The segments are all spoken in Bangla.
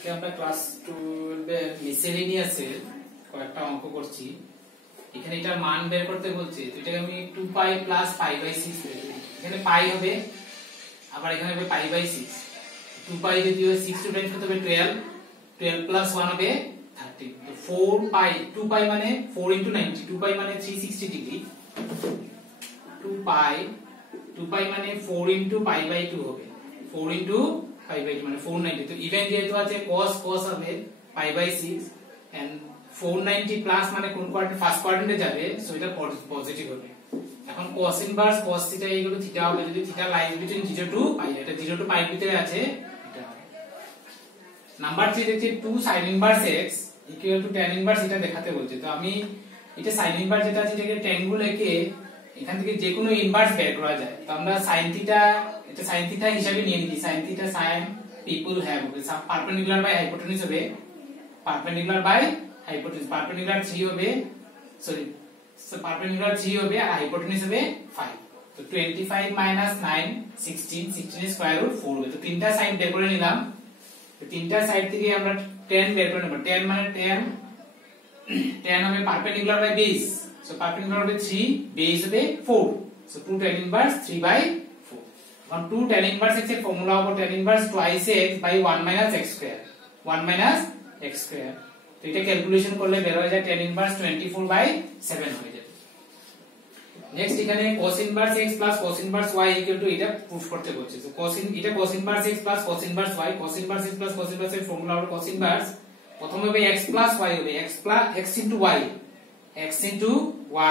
আজকে আমরা ক্লাস 12 এর মিসেলেনিয়াসের কয়েকটা অঙ্ক করছি। এখানে এটার মান বের করতে বলছে, তো এটাকে আমি 2π + π/6 এখানে পাই হবে, আবার এখানে হবে π/6। 2π যদি হয় 6 টু 10 কত হবে 12, 12 + 1 হবে 13। তো 4π, 2π মানে 4 * 90, 2π মানে 360 ডিগ্রি। 2π মানে 4 * π/2 হবে, 4 * π/2 মানে 490। তো ইভেন যেহেতু আছে cos হবে π/6 এন্ড 490 প্লাস মানে কোন কোয়াড্রেন্ট, ফার্স্ট কোয়াড্রেন্টে যাবে, সো এটা পজিটিভ হবে। এখন cos inverse cos theta equal to theta হবে যদি থিটা লাইজ বিটুইন 0 টু π, এটা 0 টু π এর ভিতরে আছে, এটা হবে। নাম্বার 3 দেখছি 2 sin inverse x equal to tan inverse, এটা দেখাতে বলছে। তো আমি এটা sin ইনভার্স যেটা আছে এটাকে tan গুলো একে এখান থেকে যে কোনো ইনভার্স বের করা যায়। তো আমরা sin থিটা, এটা sin থিটা হিসাবে নিয়ে নিই। sin theta sin people have হবে পারপেন্ডিকুলার বাই হাইপোটেনিউজ হবে, পারপেন্ডিকুলার বাই হাইপোটেনিউজ, পারপেন্ডিকুলার 3 হবে, সরি পারপেন্ডিকুলার 3 হবে আর হাইপোটেনিউজ হবে 5। তো 25 - 9 16, 16 এর স্কয়ার রুট 4 হবে। তো তিনটা সাইড বের করে নিলাম। তো তিনটা সাইড থেকে আমরা tan বের করে নেব। tan মানে tan হবে perpendicular by base, so perpendicular হবে 3, বেস হবে 4, সো 2 tan ইনভার্স 3/4। এখন 2 tan ইনভার্স x এর ফর্মুলা হবে tan inverse twice x by 1 - x square, 1 - x square। তো এটা ক্যালকুলেশন করলে বের হয়ে যায় tan ইনভার্স 24/7 হয়ে যাবে। নেক্সট এখানে cos inverse x plus cos inverse y equal to, এটা প্রুফ করতে বলছে। সো এটা cos inverse x plus cos inverse y, cos inverse x plus cos inverse এর ফর্মুলা হবে cos ইনভার্স, প্রথমে হবে x plus y হবে x into y, x into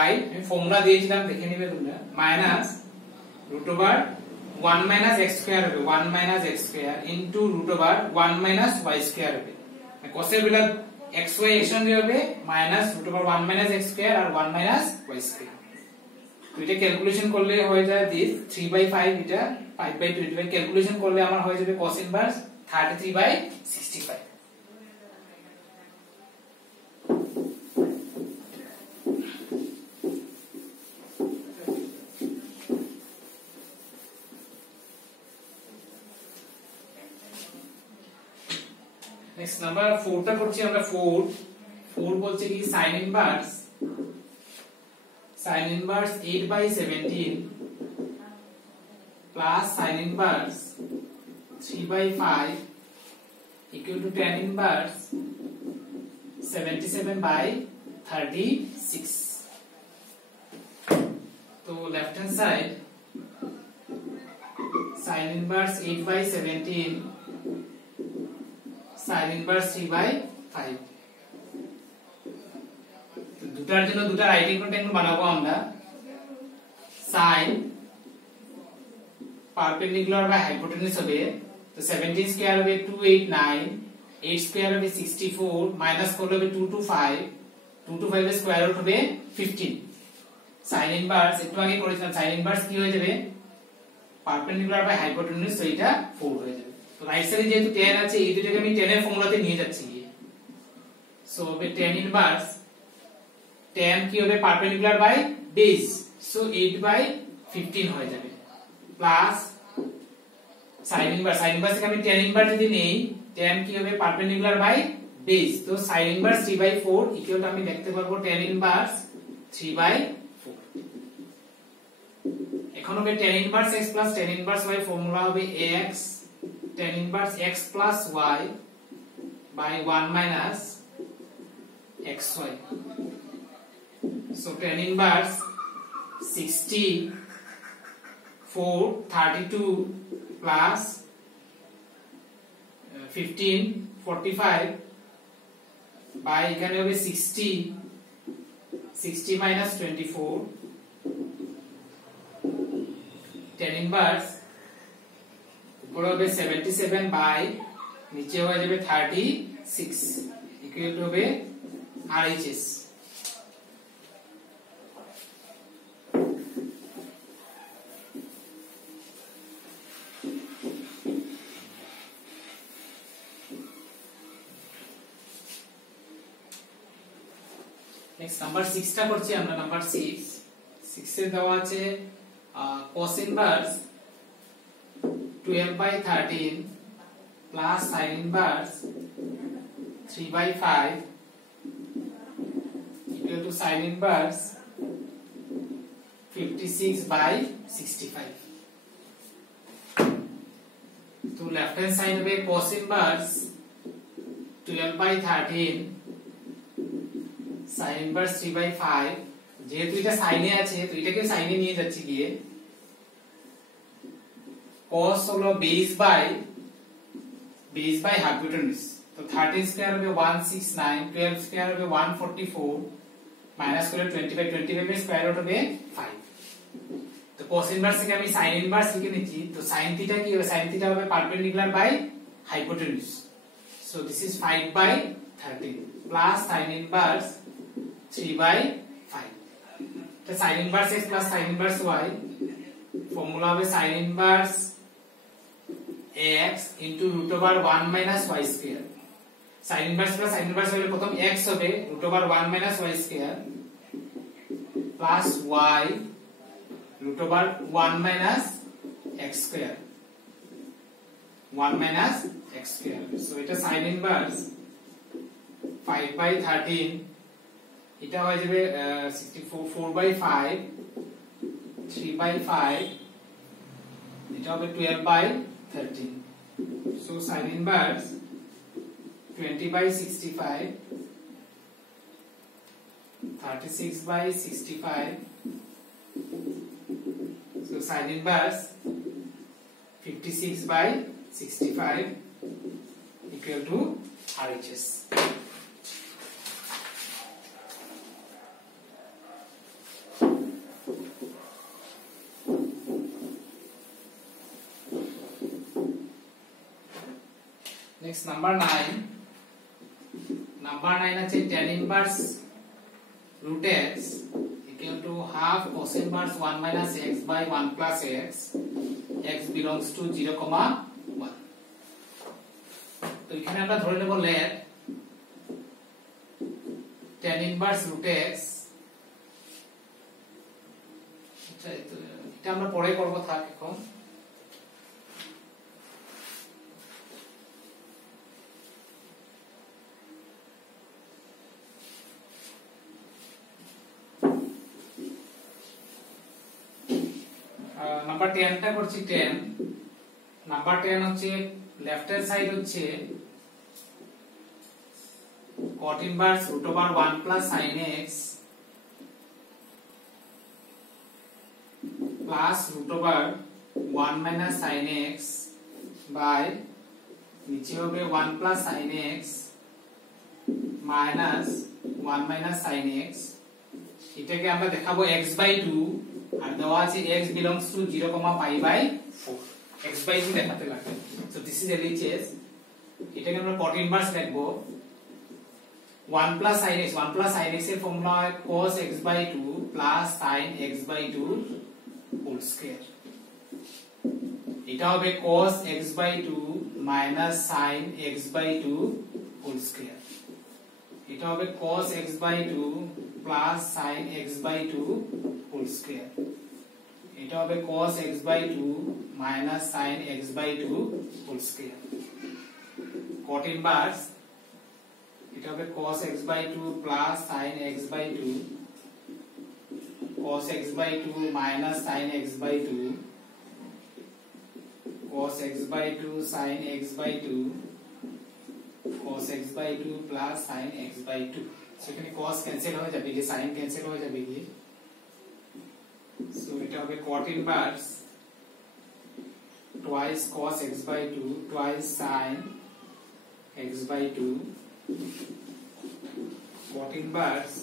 y আমি ফর্মুলা দিয়েছিলাম দেখে নেবে তোমরা, minus root over 1 - x square হবে 1 - x square into root over 1 - y square হবে। cos এর বেলা xy এর সঙ্গে হবে minus root over 1 - x square আর 1 - y square। তো এটা ক্যালকুলেশন করলে হয়ে যায় দিস 3/5, এটা 5/2, এটা ক্যালকুলেশন করলে আমার হয়ে যাবে cos ইনভার্স 33/65। নেক্সট নাম্বার 4 টা করছি আমরা। 4 বলছে কি sin inverse 8/17 plus sin inverse 3/5 equal to tan inverse 77/36। তো left hand side sin inverse 8/17 sin inverse 3/5। তো দুটার জন্য দুটা রাইট অ্যাঙ্গেল ট্রায়াঙ্গেল বানাবো আমরা। sin পারপেন্ডিকুলার বাই হাইপোটেনিউজ হবে, তো 17 স্কয়ার হবে 289, 8 স্কয়ার হবে 64, মাইনাস করলে হবে 2 to 5, 2 to 5 এর স্কয়ার রুট হবে 15। sin ইনভার্স একটু আগে করেছিলাম, sin ইনভার্স কি হয়ে যাবে পারপেন্ডিকুলার বাই হাইপোটেনিউজ, তো এটা 4 হয়ে যাবে। তো রাইট সাইডে যেহেতু tan আছে এই দুটোকে আমি tan এর ফর্মুলাতে নিয়ে যাচ্ছি, সো হবে tan ইনভার্স, tan কি হবে পারপেন্ডিকুলার বাই বেস, সো 8/15 হয়ে যাবে, প্লাস sin ইনভার্স থেকে আমি tan ইনভার্স যদি নেই, tan কি হবে পারপেন্ডিকুলার বাই বেস, তো sin ইনভার্স 3/4 ইকুয়াল টু আমি লিখতে পারবো tan ইনভার্স 3/4। এখন হবে tan inverse x plus tan inverse y, formula হবে x tan inverse x plus y by 1 - xy, so tan inverse 32 plus 15 45 by এখানে হবে 60 minus 24, tan ইনভার্স উপরে হবে 77 বাই নিচে হয়ে যাবে 36 ইকুয়াল টু হবে RHS। নেক্সট নাম্বার 6 টা করছি আমরা। নাম্বার 6 এর দেওয়া আছে cos inverse 12/13 plus sin inverse 3 by 5 equal to sin inverse 56 by 65. तो लेफ्ट हैंड साइड में cos inverse 12 by 13 sin inverse 3 by 5 যেহেতু এটা সাইনে আছে তো এটাকে সাইনে নিয়ে যাচ্ছি গিয়ে cos হলো বেস বাই হাইপোটেনিউস তো 13 স্কয়ার হবে 169 12 স্কয়ার হবে 144 মাইনাস করে 25 এর স্কয়ার রুট হবে 5 তো cos ইনভার্স থেকে আমি sin ইনভার্স লিখে নিচ্ছি তো sin থিটা কি হবে sin থিটা হবে perpendicular by hypotenuse so this is 5 by 13 plus sin inverse 3 by 5 তো sin inverse x plus sin inverse y formula হবে sin inverse x into root over 1 minus y square sin inverse plus sin inverse হলে প্রথম x হবে root over 1 minus y square plus y root over 1 minus x square 1 minus x square so এটা sin inverse 5 by 13 এটা হয়ে যাবে 64 4 by 5 3 by 5 এটা হবে 12 by 13 so sin inverse 20 by 65 36 by 65 so sin inverse 56 by 65 equal to RHS. Next number 9 আছে tan inverse root x equal to half cos inverse 1 minus x by 1 plus x x belongs to 0, 1 তো এখানে আমরা ধরে নেব let tan inverse root x আচ্ছা এটা আমরা পরে করব থাক এখন নাম্বার 10 টা করছি 10 নাম্বার 10 হচ্ছে লেফট হ্যান্ড সাইড হচ্ছে cot inverse root over 1 plus sin x plus root over 1 minus sin x by নিচে হবে 1 plus sin x minus 1 minus sin x এটাকে আমরা দেখাবো x by 2 আর দেওয়া আছে x belongs to 0, pi by 4 x by 2 দেখাতে লাগবে so this is LHS এটাকে আমরা cot inverse লিখবো 1 plus sin x 1 plus sin x এর ফর্মুলা হয় cos x by 2 plus sin x by 2 whole square এটা হবে cos x by 2 minus sin x by 2 whole square এটা হবে cos x by 2 plus sin x by 2 whole square এটা হবে cos x by 2 minus sin x by 2 whole square cot inverse এটা হবে cos x by 2 plus sin x by 2 cos x by 2 minus sin x by 2 cos x by 2 sin x by 2 cos x by 2 plus sin x by 2 so এখানে cos ক্যান্সেল হয়ে যাবে যে sin ক্যান্সেল হয়ে যাবে কি so এটা হবে cot inverse twice cos x by 2 twice sin x by 2 cot inverse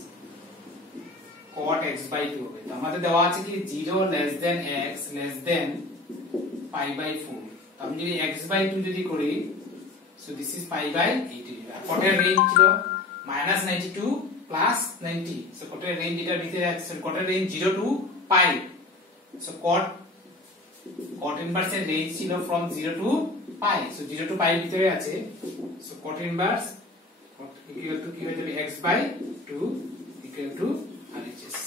cot x by 2 হবে তো আমাদের দেওয়া আছে কি 0 less than x less than pi by 4 আমি যদি x by 2 যদি করি so this is pi by 80 আর cot এর রেঞ্জ ছিল -92 plus 90 so cot এর রেঞ্জ এটা ভিতরে আছে cot এর range 0 to pi so cot inverse এর রেঞ্জ ছিল from 0 to pi so 0 to pi এর ভিতরে আছে so cot inverse equal to কি হয়ে যাবে x by 2 equal to RHS